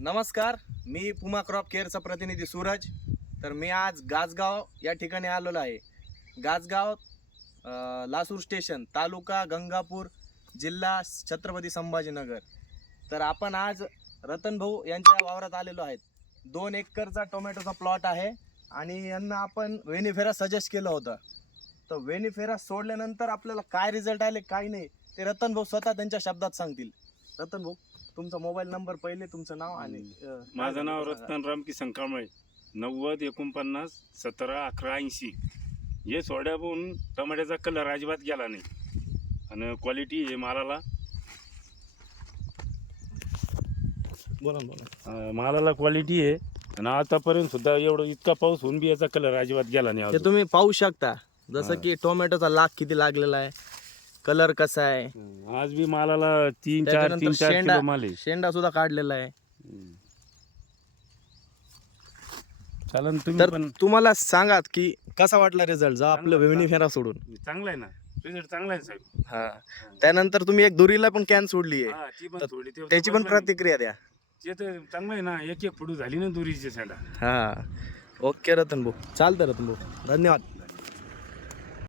नमस्कार मी पुमा क्रॉप केअरचा प्रतिनिधी सूरज. तर मी आज गाजगाव या ठिकाणी आलेलो आहे. गाजगाव लासूर स्टेशन तालुका गंगापूर जिल्हा छत्रपती संभाजीनगर. तर आपण आज रतनभाऊ यांच्या वावरात आलेलो आहेत. दोन एकरचा टोमॅटोचा प्लॉट आहे आणि यांना आपण वेनिफेरा सजेस्ट केलं होतं. तर वेनिफेरा सोडल्यानंतर आपल्याला काय रिझल्ट आले काय नाही ते रतन भाऊ स्वतः त्यांच्या शब्दात सांगतील. रतन भाऊ तुमचा मोबाईल नंबर पहिले तुमचं नाव आणि अ, माझं नाव. रत्न रामकिसन कांबळे नव्वद एकोणपन्नास सतरा अकरा ऐंशी हे सोड्याहून टमाट्याचा कलर अजिबात गेला नाही आणि क्वालिटी आहे मालाला बोला ना, बोला अं, मालाला क्वालिटी आहे आणि आतापर्यंत सुद्धा एवढं इतका पाऊस होऊन बी याचा कलर अजिबात गेला नाही ते अजून. तुम्ही पाहू शकता जसं हा. की टोमॅटोचा लाग किती लागलेला आहे कलर कसा आहे? आज बी मालाला तीन चार त्याच्यानंतर तीन चार शेंडा किलो माल आहे. शेंडा सुद्धा काढलेला आहे. चालन तुम्ही तर पण तुम्हाला सांगा की कसा वाटला रिझल्ट जा आपलं वेवणी फेरा सोडून. चांगला आहे ना. रिझल्ट चांगला आहे साहेब. हा. त्यानंतर तुम्ही एक दुरीला पण कॅन सोडली आहे. हा, ती पण तर थोडी ते त्याची पण. प्रतिक्रिया द्या. ते तर चांगलं आहे ना. एक एक फुटू झाली ना दुरीची शेंडा हा. ओके रतन भाऊ चालतं रतन भाऊ धन्यवाद.